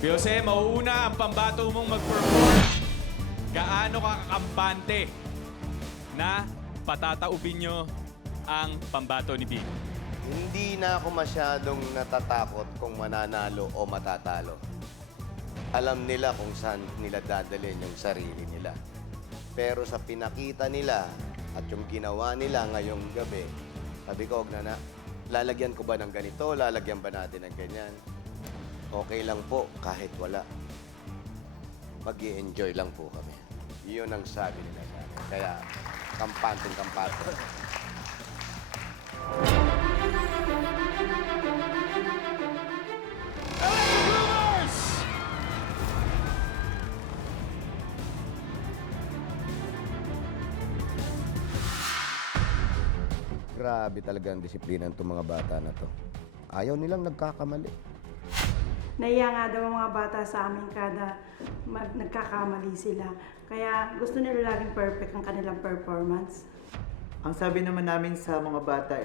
Jose, mauuna ang pambato mong mag-perform. Gaano ka kakampante na patataubin nyo ang pambato ni Big? Hindi na ako masyadong natatakot kung mananalo o matatalo. Alam nila kung saan nila dadalhin yung sarili nila. Pero sa pinakita nila at yung ginawa nila ngayong gabi, sabi ko, na lalagyan ko ba ng ganito? Lalagyan ba natin ng ganyan? Okay lang po kahit wala. Mag-i-enjoy lang po kami. Iyon ang sabi nila sa akin. Kaya, kampanteng-kampante. Grabe talaga ang disiplina ng mga bata na to. Ayaw nilang nagkakamali. Naiya nga daw ang mga bata sa amin kada nagkakamali sila. Kaya gusto nila laging perfect ang kanilang performance. Ang sabi naman namin sa mga bata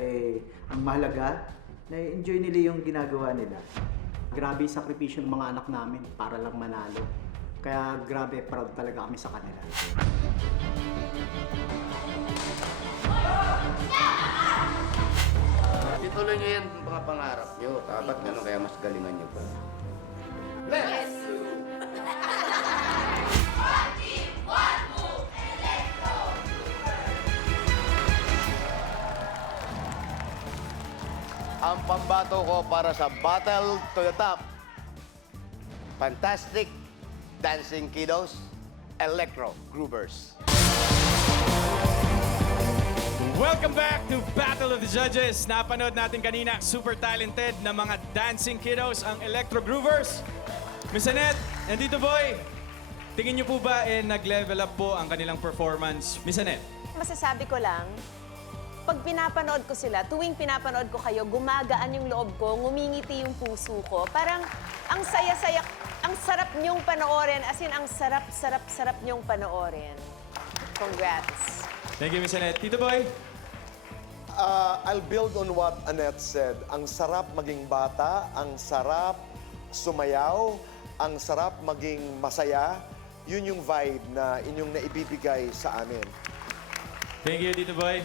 ang mahalaga, na-enjoy nila yung ginagawa nila. Grabe yung sakripisyo ng mga anak namin para lang manalo. Kaya grabe, proud talaga kami sa kanila. Ituloy niyo yan mga pangarap niyo. Dapat gano'n kaya mas galingan niyo pa. Let's! Ang pambato ko para sa Battle to the Top. Fantastic Dancing Kiddos, Electro Groovers. Welcome back to Battle of the Judges. Napanood natin kanina, super talented na mga dancing kiddos, ang Electro Groovers. Miss Annette, nandito boy. Tingin niyo po ba nag-level up po ang kanilang performance? Miss Annette? Masasabi ko lang, pag pinapanood ko sila, tuwing pinapanood ko kayo, gumagaan yung loob ko, ngumingiti yung puso ko. Parang ang saya-saya, ang sarap niyong panoorin, as in, ang sarap-sarap-sarap niyong panoorin. Congrats. Thank you, Miss Annette. Tito Boy? I'll build on what Annette said. Ang sarap maging bata, ang sarap sumayaw, ang sarap maging masaya. Yun yung vibe na inyong naibibigay sa amin. Thank you, Tito Boy.